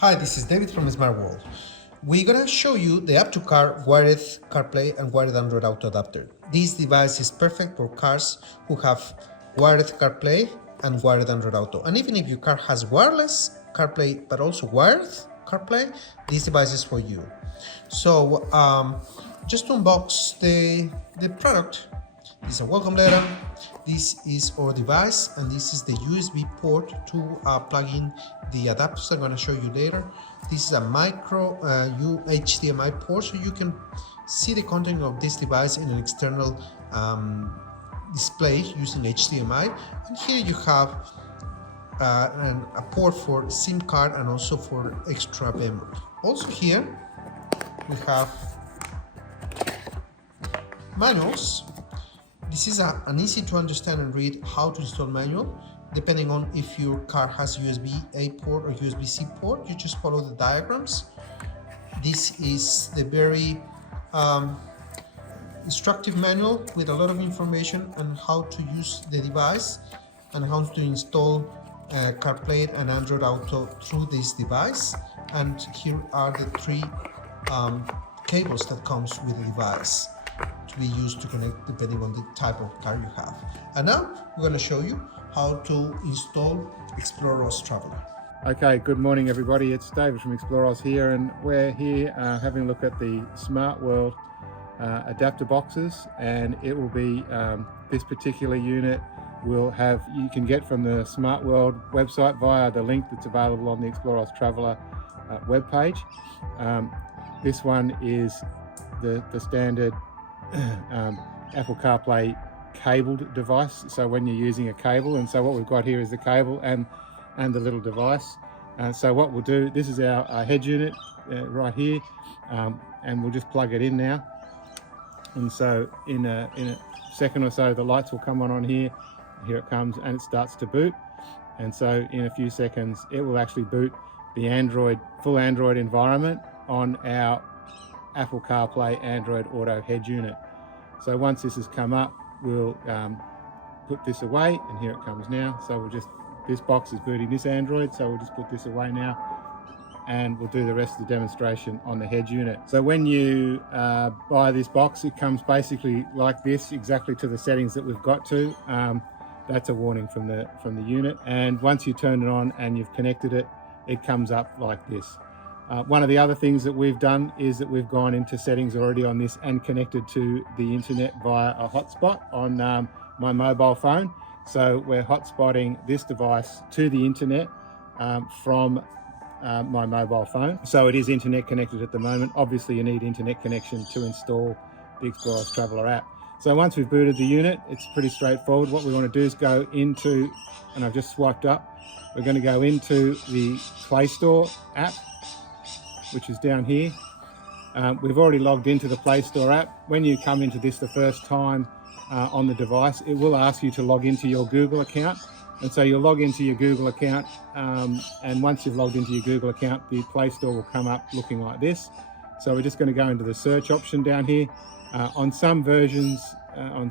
Hi, this is David from Smartworld. We're gonna show you the app-to-car wired CarPlay and wired Android Auto adapter. This device is perfect for cars who have wired CarPlay and wired Android Auto. And even if your car has wireless CarPlay but also wired CarPlay, this device is for you. So just to unbox the product, this is a welcome letter. This is our device, and this is the USB port to plug in the adapters I'm going to show you later. This is a micro HDMI port, so you can see the content of this device in an external display using HDMI. And here you have a port for SIM card and also for extra memory. Also here we have manuals. This is an easy to understand and read how to install manual. Depending on if your car has USB-A port or USB-C port, you just follow the diagrams. This is the very instructive manual with a lot of information on how to use the device and how to install CarPlay and Android Auto through this device. And here are the three cables that comes with the device to be used to connect depending on the type of car you have. And now we're going to show you how to install ExplorOz Traveller. Okay, good morning everybody. It's David from ExplorOz here, and we're here having a look at the Smartworld adapter boxes, and it will be this particular unit will have, you can get from the Smartworld website via the link that's available on the ExplorOz Traveller webpage. This one is the standard Apple CarPlay cabled device, so when you're using a cable, and so what we've got here is the cable and the little device. So what we'll do, this is our head unit right here, and we'll just plug it in now. And so in a second or so the lights will come on here. Here it comes, and it starts to boot. And so in a few seconds it will actually boot the full Android environment on our Apple CarPlay Android Auto head unit. So once this has come up, we'll put this away, and here it comes now. So this box is booting this Android, so we'll just put this away now, and we'll do the rest of the demonstration on the head unit. So when you buy this box, it comes basically like this, exactly to the settings that we've got to. That's a warning from the unit, and once you turn it on and you've connected it, it comes up like this. One of the other things that we've done is that we've gone into settings already on this and connected to the internet via a hotspot on my mobile phone. So we're hotspotting this device to the internet from my mobile phone. So it is internet connected at the moment. Obviously you need internet connection to install the ExplorOz Traveller app. So once we've booted the unit, it's pretty straightforward. What we want to do is go into, and I've just swiped up, we're going to go into the Play Store app, which is down here. We've already logged into the Play Store app. When you come into this the first time on the device, it will ask you to log into your Google account. And so you'll log into your Google account, and once you've logged into your Google account, the Play Store will come up looking like this. So we're just going to go into the search option down here. On some versions, on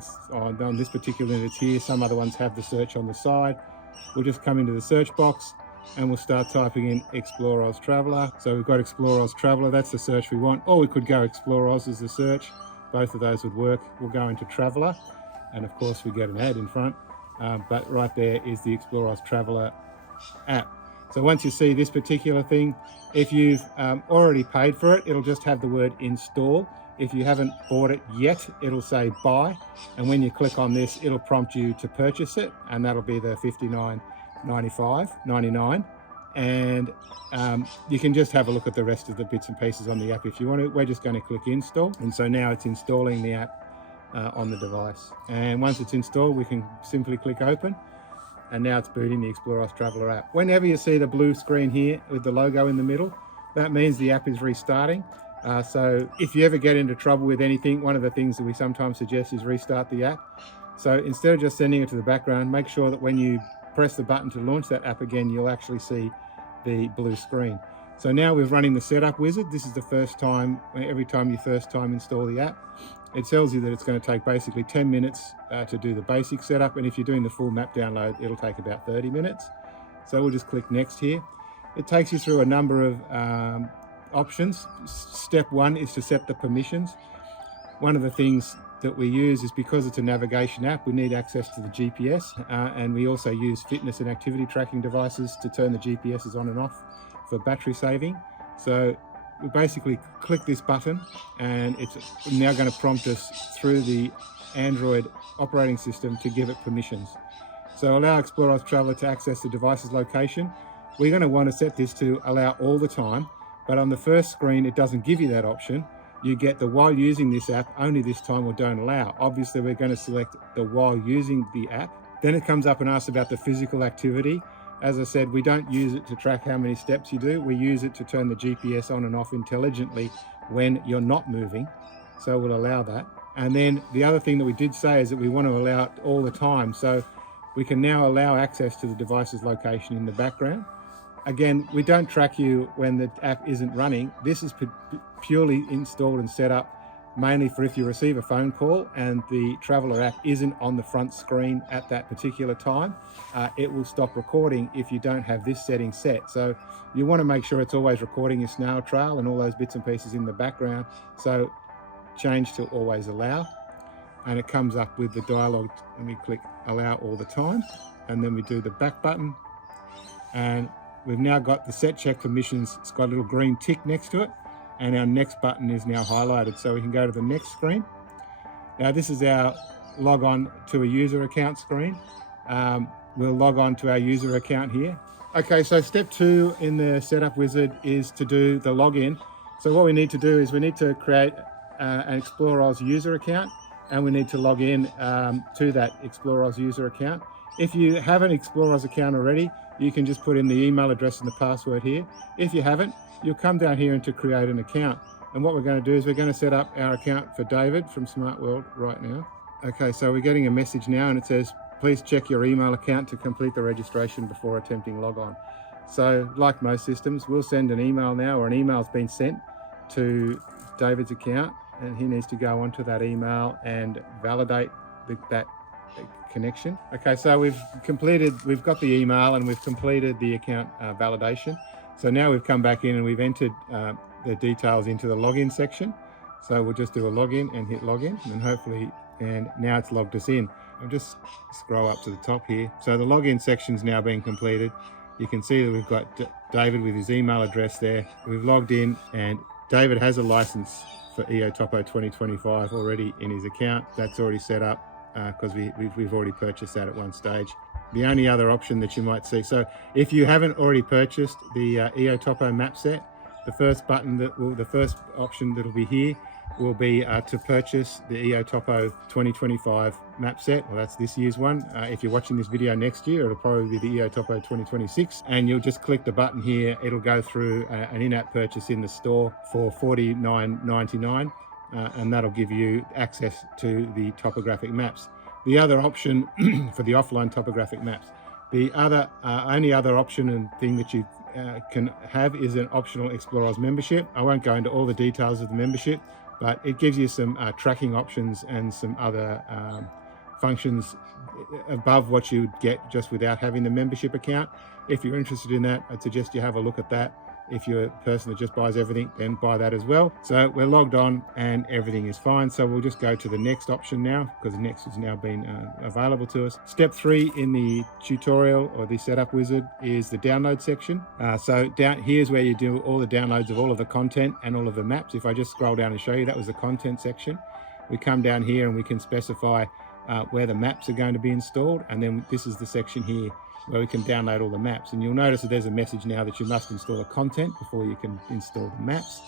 this particular unit here, some other ones have the search on the side. We'll just come into the search box, and we'll start typing in ExplorOz Traveller. So we've got ExplorOz Traveller, that's the search we want. Or we could go ExplorOz as the search. Both of those would work. We'll go into Traveller, and of course we get an ad in front. But right there is the ExplorOz Traveller app. So once you see this particular thing, if you've already paid for it, it'll just have the word install. If you haven't bought it yet, it'll say buy. And when you click on this, it'll prompt you to purchase it, and that'll be the $59.99. And you can just have a look at the rest of the bits and pieces on the app if you want to. We're just going to click install, and so now it's installing the app on the device. And once it's installed, we can simply click open, and now it's booting the ExplorOz Traveller app. Whenever you see the blue screen here with the logo in the middle, that means the app is restarting. So if you ever get into trouble with anything, one of the things that we sometimes suggest is restart the app. So instead of just sending it to the background, make sure that when you press the button to launch that app again, you'll actually see the blue screen. So now we're running the setup wizard. This is the first time, every time you first time install the app, it tells you that it's going to take basically 10 minutes to do the basic setup. And if you're doing the full map download, it'll take about 30 minutes. So we'll just click next here. It takes you through a number of options. Step one is to set the permissions. One of the things that we use is, because it's a navigation app, we need access to the GPS, and we also use fitness and activity tracking devices to turn the GPSs on and off for battery saving. So we basically click this button and it's now going to prompt us through the Android operating system to give it permissions. So allow ExplorOz Traveller to access the device's location. We're going to want to set this to allow all the time, but on the first screen it doesn't give you that option. You get the while using this app, only this time, or don't allow. Obviously we're going to select the while using the app. Then it comes up and asks about the physical activity. As I said, we don't use it to track how many steps you do. We use it to turn the GPS on and off intelligently when you're not moving. So we'll allow that. And then the other thing that we did say is that we want to allow it all the time. So we can now allow access to the device's location in the background. Again, we don't track you when the app isn't running. This is purely installed and set up mainly for if you receive a phone call and the Traveller app isn't on the front screen at that particular time. It will stop recording if you don't have this setting set. So you want to make sure it's always recording your snail trail and all those bits and pieces in the background. So change to always allow, and it comes up with the dialogue, and we click allow all the time, and then we do the back button, and we've now got the set check permissions. It's got a little green tick next to it, and our next button is now highlighted, so we can go to the next screen. Now this is our log on to a user account screen. We'll log on to our user account here. Okay, so step 2 in the setup wizard is to do the login. So what we need to do is we need to create an ExplorOz user account, and we need to log in to that ExplorOz user account. If you have an ExplorOz account already, you can just put in the email address and the password here. If you haven't, you'll come down here and to create an account. And what we're going to do is we're going to set up our account for David from Smartworld right now. Okay, so we're getting a message now and it says, please check your email account to complete the registration before attempting log on. So like most systems, we'll send an email now, or an email's been sent to David's account, and he needs to go onto that email and validate that connection. Okay, so we've got the email and we've completed the account validation. So now we've come back in and we've entered the details into the login section. So we'll just do a login and hit login, and hopefully, and now it's logged us in. I'll just scroll up to the top here. So the login section's now been completed. You can see that we've got David with his email address there. We've logged in, and David has a license for EOTopo 2025 already in his account. That's already set up because we've already purchased that at one stage. The only other option that you might see, so if you haven't already purchased the EOTopo map set, the first option that'll be here will be to purchase the EOTopo 2025 map set. Well, that's this year's one. If you're watching this video next year, it'll probably be the EOTopo 2026, and you'll just click the button here. It'll go through an in-app purchase in the store for $49.99, and that'll give you access to the topographic maps. The other option for the offline topographic maps, the other only other option and thing that you can have is an optional ExplorOz membership. I won't go into all the details of the membership, but it gives you some tracking options and some other functions above what you would get just without having the membership account. If you're interested in that, I'd suggest you have a look at that. If you're a person that just buys everything, then buy that as well. So we're logged on and everything is fine. So we'll just go to the next option now, because the next has now been available to us. Step 3 in the tutorial or the setup wizard is the download section. So down here's where you do all the downloads of all of the content and all of the maps. If I just scroll down and show you, that was the content section. We come down here and we can specify where the maps are going to be installed. And then this is the section here where we can download all the maps. And you'll notice that there's a message now that you must install the content before you can install the maps.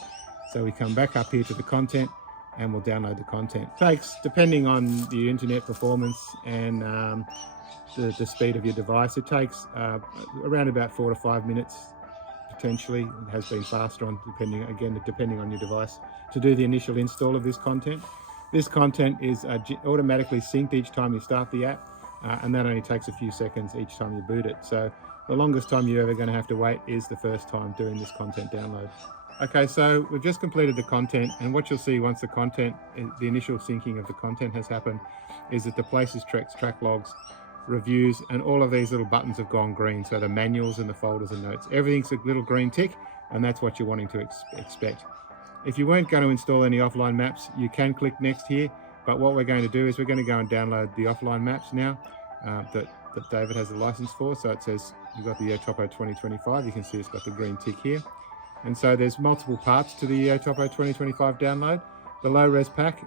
So we come back up here to the content and we'll download the content. It takes, depending on the internet performance and the speed of your device, it takes around about 4 to 5 minutes potentially. It has been faster on depending on your device to do the initial install of this content. This content is automatically synced each time you start the app. And that only takes a few seconds each time you boot it. So the longest time you're ever going to have to wait is the first time doing this content download. Okay, so we've just completed the content, and what you'll see once the initial syncing of the content has happened is that the places track logs reviews, and all of these little buttons have gone green. So the manuals and the folders and notes, everything's a little green tick, and that's what you're wanting to expect. If you weren't going to install any offline maps, you can click next here, but what we're going to do is we're going to go and download the offline maps now that David has the license for. So it says you've got the EOTopo 2025, you can see it's got the green tick here. And so there's multiple parts to the EOTopo 2025 download: the low res pack,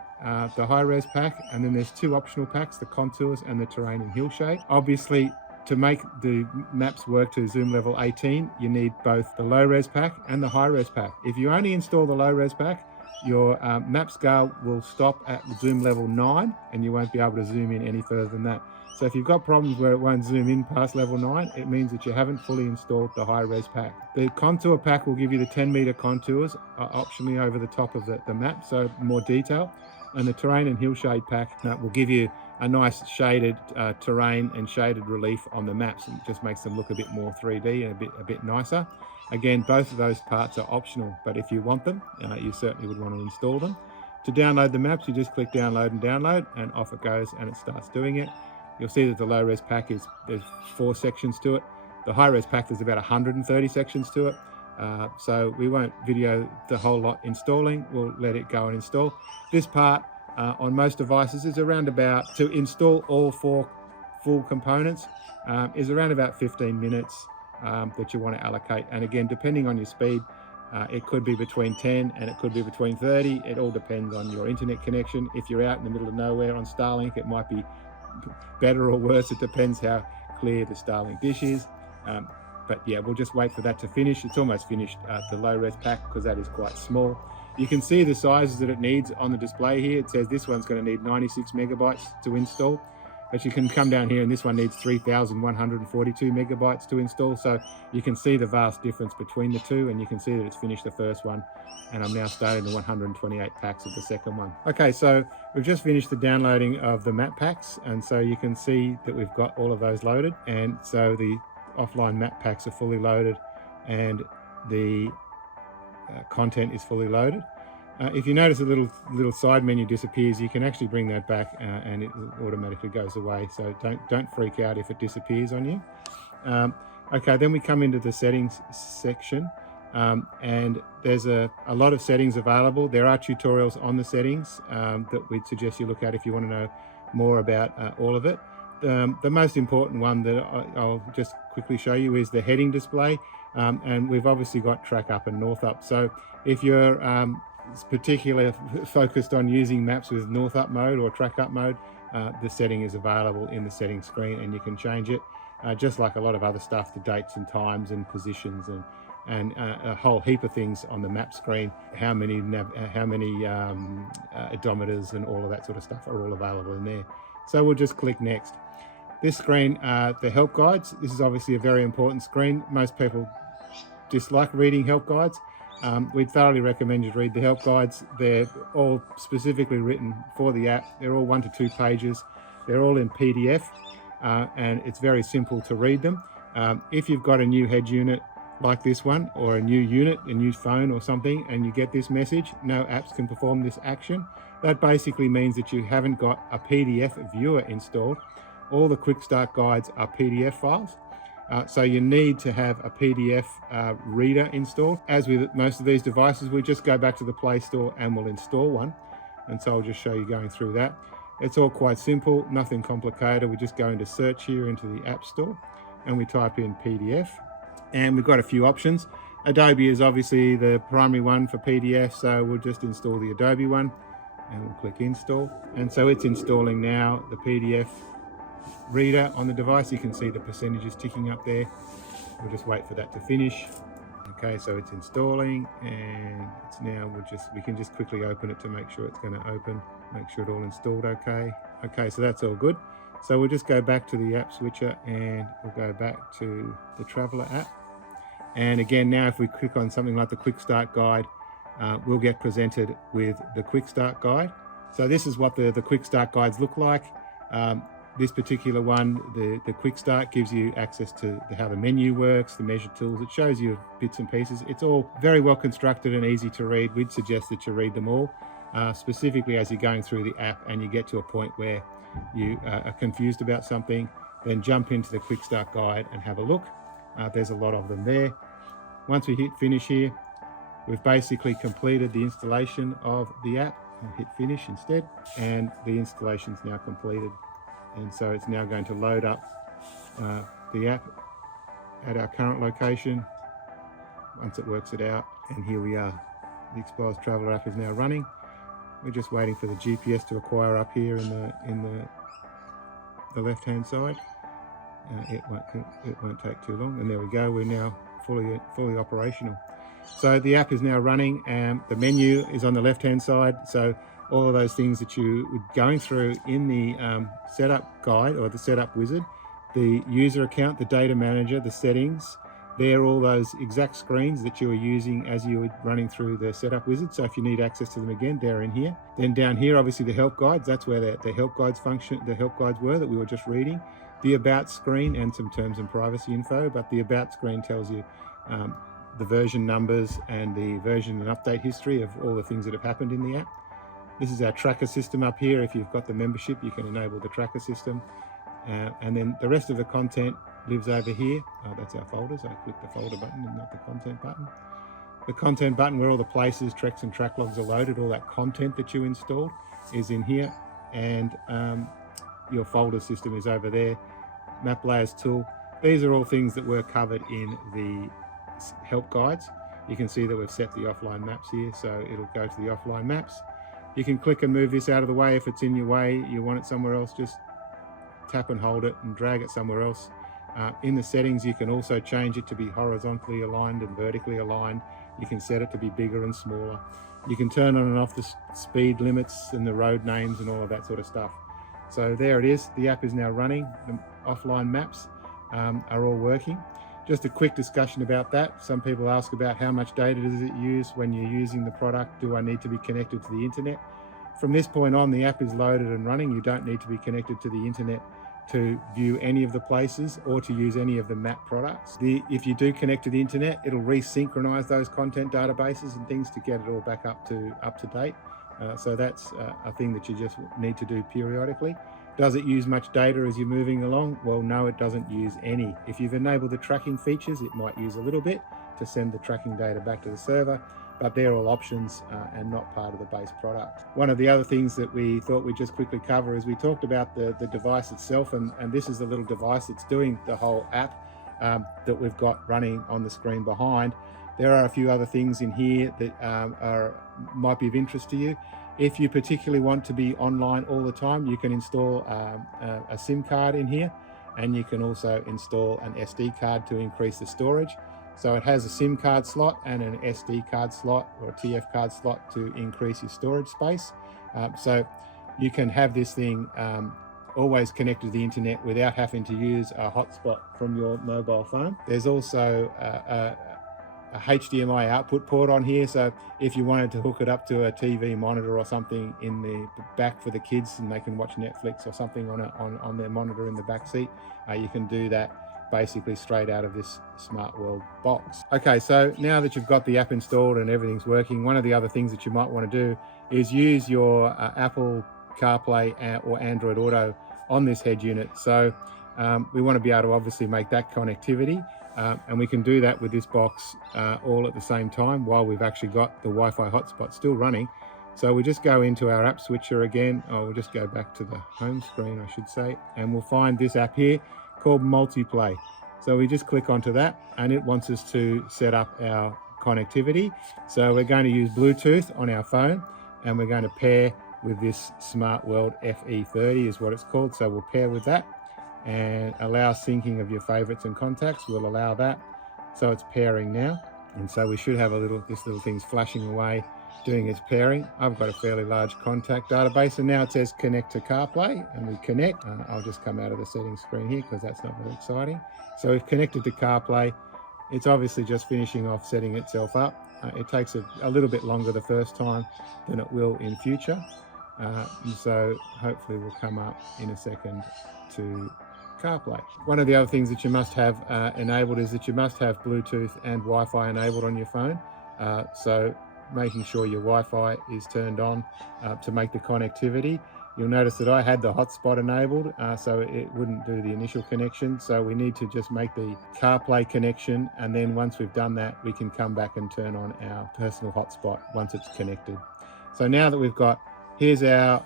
the high res pack, and then there's two optional packs, the contours and the terrain and hill shade. Obviously, to make the maps work to zoom level 18, you need both the low res pack and the high res pack. If you only install the low res pack, your map scale will stop at zoom level 9 and you won't be able to zoom in any further than that. So if you've got problems where it won't zoom in past level 9, it means that you haven't fully installed the high res pack. The contour pack will give you the 10-meter contours optionally over the top of the map, so more detail. And the terrain and hill shade pack will give you a nice shaded terrain and shaded relief on the maps, and it just makes them look a bit more 3D and a bit nicer. Again, both of those parts are optional, but if you want them, you certainly would want to install them. To download the maps, you just click download and off it goes, and it starts doing it. You'll see that the low res pack there's 4 sections to it. The high res pack, there's about 130 sections to it. So we won't video the whole lot installing, we'll let it go and install. This part on most devices is around about, to install all 4 full components, is around about 15 minutes that you want to allocate. And again, depending on your speed, it could be between 10 and it could be between 30. It all depends on your internet connection. If you're out in the middle of nowhere on Starlink, it might be better or worse. It depends how clear the Starlink dish is. But yeah, we'll just wait for that to finish. It's almost finished, the low res pack, because that is quite small. You can see the sizes that it needs on the display here. It says this one's going to need 96 megabytes to install, but you can come down here and this one needs 3,142 megabytes to install. So you can see the vast difference between the two, and you can see that it's finished the first one, and I'm now starting the 128 packs of the second one. Okay, so we've just finished the downloading of the map packs, and so you can see that we've got all of those loaded, and so the offline map packs are fully loaded and the content is fully loaded. If you notice a little side menu disappears, you can actually bring that back and it automatically goes away. So don't freak out if it disappears on you. Okay, then we come into the settings section, and there's a lot of settings available. There are tutorials on the settings that we'd suggest you look at if you want to know more about all of it. The most important one that I'll just quickly show you is the heading display, and we've obviously got track up and north up. So if you're particularly focused on using maps with north up mode or track up mode, the setting is available in the settings screen, and you can change it just like a lot of other stuff, the dates and times and positions and a whole heap of things on the map screen. How many odometers and all of that sort of stuff are all available in there. So we'll just click next. This screen, the help guides, this is obviously a very important screen. Most people dislike reading help guides. We'd thoroughly recommend you read the help guides. They're all specifically written for the app. They're all 1 to 2 pages. They're all in PDF, and it's very simple to read them. If you've got a new head unit like this one, or a new unit, a new phone or something, and you get this message, no apps can perform this action, that basically means that you haven't got a PDF viewer installed. All the quick start guides are PDF files. So you need to have a PDF reader installed. As with most of these devices, we just go back to the Play Store and we'll install one. And so I'll just show you going through that. It's all quite simple, nothing complicated. We just go into search here into the App Store and we type in PDF. And we've got a few options. Adobe is obviously the primary one for PDF, so we'll just install the Adobe one and we'll click install. And so it's installing now the PDF reader on the device. You can see the percentages ticking up there. We'll just wait for that to finish. Okay, so it's installing, and it's now, we can just quickly open it to make sure it's going to open, make sure it all installed okay. Okay, so that's all good. So we'll just go back to the app switcher and we'll go back to the Traveller app. And again, now if we click on something like the Quick Start Guide, we'll get presented with the Quick Start Guide. So this is what the Quick Start Guides look like. This particular one, the Quick Start, gives you access to how the menu works, the measure tools. It shows you bits and pieces. It's all very well constructed and easy to read. We'd suggest that you read them all, specifically as you're going through the app and you get to a point where you are confused about something. then jump into the quick start guide and have a look. There's a lot of them there. Once we hit finish here, we've basically completed the installation of the app. I'll hit finish instead, and the installation is now completed. And so it's now going to load up the app at our current location once it works it out. And here we are. The ExplorOz Traveller app is now running. We're just waiting for the GPS to acquire up here in the left-hand side. It won't take too long. And there we go. We're now fully operational. So the app is now running, and the menu is on the left-hand side. So all of those things that you were going through in the setup guide or the setup wizard, the user account, the data manager, the settings, they're all those exact screens that you were using as you were running through the setup wizard. So if you need access to them again, they're in here. Then down here, obviously the help guides, that's where the help guides function, the help guides were that we were just reading. The about screen and some terms and privacy info, but the about screen tells you the version numbers and the version and update history of all the things that have happened in the app. This is our tracker system up here. If you've got the membership, you can enable the tracker system. And then the rest of the content lives over here. That's our folders. I click the folder button and not the content button. The content button, where all the places, treks and track logs are loaded, all that content that you installed is in here. And your folder system is over there. Map layers tool. These are all things that were covered in the help guides. You can see that we've set the offline maps here, so it'll go to the offline maps. You can click and move this out of the way if it's in your way, you want it somewhere else, just tap and hold it and drag it somewhere else. In the settings, you can also change it to be horizontally aligned and vertically aligned. You can set it to be bigger and smaller. You can turn on and off the speed limits and the road names and all of that sort of stuff. So there it is. The app is now running. The offline maps are all working. Just a quick discussion about that. Some people ask about how much data does it use when you're using the product? Do I need to be connected to the internet? From this point on, the app is loaded and running. You don't need to be connected to the internet to view any of the places or to use any of the map products. If you do connect to the internet, it'll resynchronize those content databases and things to get it all back up to date. So that's a thing that you just need to do periodically. Does it use much data as you're moving along? Well, no, it doesn't use any. If you've enabled the tracking features, it might use a little bit to send the tracking data back to the server, but they're all options and not part of the base product. One of the other things that we thought we'd just quickly cover is we talked about the device itself, and this is the little device that's doing the whole app that we've got running on the screen behind. There are a few other things in here that might be of interest to you. If you particularly want to be online all the time, you can install a SIM card in here, and you can also install an SD card to increase the storage. So it has a SIM card slot and an SD card slot or a TF card slot to increase your storage space. So you can have this thing always connected to the internet without having to use a hotspot from your mobile phone. There's also a HDMI output port on here, so if you wanted to hook it up to a TV monitor or something in the back for the kids and they can watch Netflix or something on their monitor in the back seat, you can do that basically straight out of this Smartworld box. Okay, so now that you've got the app installed and everything's working, one of the other things that you might want to do is use your Apple CarPlay or Android Auto on this head unit. So we want to be able to obviously make that connectivity. And we can do that with this box all at the same time while we've actually got the Wi-Fi hotspot still running. So we just go into our app switcher again. We'll just go back to the home screen, I should say, and we'll find this app here called Multiplay. So we just click onto that, and it wants us to set up our connectivity. So we're going to use Bluetooth on our phone, and we're going to pair with this Smartworld FE30 is what it's called. So we'll pair with that. And allow syncing of your favorites and contacts. We'll allow that. So it's pairing now, and so we should have this little thing's flashing away doing its pairing. I've got a fairly large contact database, and now it says connect to CarPlay, and we connect. I'll just come out of the settings screen here because that's not very exciting. So we've connected to CarPlay. It's obviously just finishing off setting itself up. It takes a little bit longer the first time than it will in future, and so hopefully we'll come up in a second to CarPlay. One of the other things that you must have enabled is that you must have Bluetooth and Wi-Fi enabled on your phone. So making sure your Wi-Fi is turned on to make the connectivity. you'll notice that I had the hotspot enabled, so it wouldn't do the initial connection. So we need to just make the CarPlay connection, and then once we've done that, we can come back and turn on our personal hotspot once it's connected. So now that we've got, here's our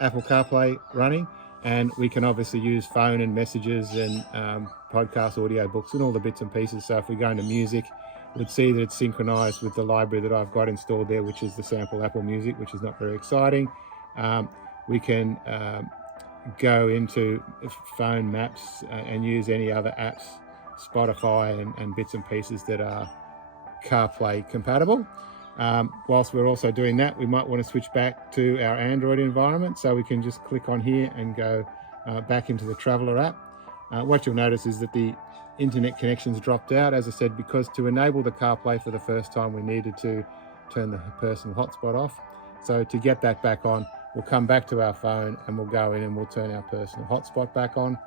Apple CarPlay running, and we can obviously use phone and messages and podcast audio books and all the bits and pieces. So if we go into music, we'd see that it's synchronized with the library that I've got installed there, which is the sample Apple Music, which is not very exciting. We can go into phone maps and use any other apps, Spotify and bits and pieces that are CarPlay compatible. Whilst we're also doing that, we might want to switch back to our Android environment, so we can just click on here and go back into the Traveller app. What you'll notice is that the internet connection's dropped out, as I said, because to enable the CarPlay for the first time, we needed to turn the personal hotspot off. So to get that back on, we'll come back to our phone and we'll go in and we'll turn our personal hotspot back on,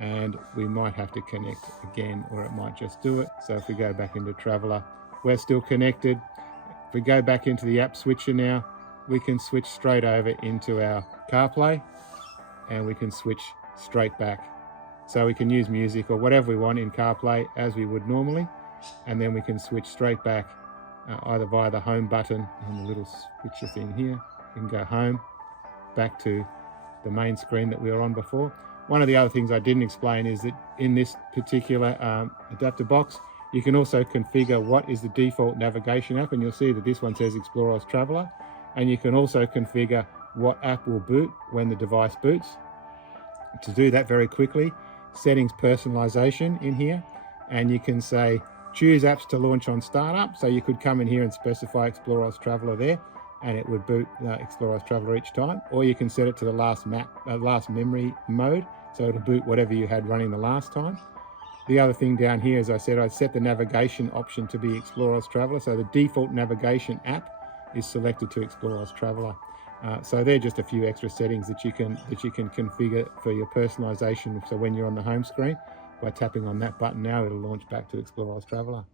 and we might have to connect again, or it might just do it. So if we go back into Traveller, we're still connected. If we go back into the app switcher now, we can switch straight over into our CarPlay, and we can switch straight back. So we can use music or whatever we want in CarPlay as we would normally, and then we can switch straight back either via the home button on the little switcher thing here. We can go home, back to the main screen that we were on before. One of the other things I didn't explain is that in this particular adapter box, you can also configure what is the default navigation app, and you'll see that this one says ExplorOz Traveller, and you can also configure what app will boot when the device boots. To do that very quickly, settings personalization in here, and you can say choose apps to launch on startup. So you could come in here and specify ExplorOz Traveller there, and it would boot ExplorOz Traveller each time, or you can set it to the last memory mode, so it'll boot whatever you had running the last time. The other thing down here, as I said, I set the navigation option to be ExplorOz Traveller, so the default navigation app is selected to ExplorOz Traveller. So they're just a few extra settings that you can configure for your personalization. So when you're on the home screen, by tapping on that button now, it'll launch back to ExplorOz Traveller.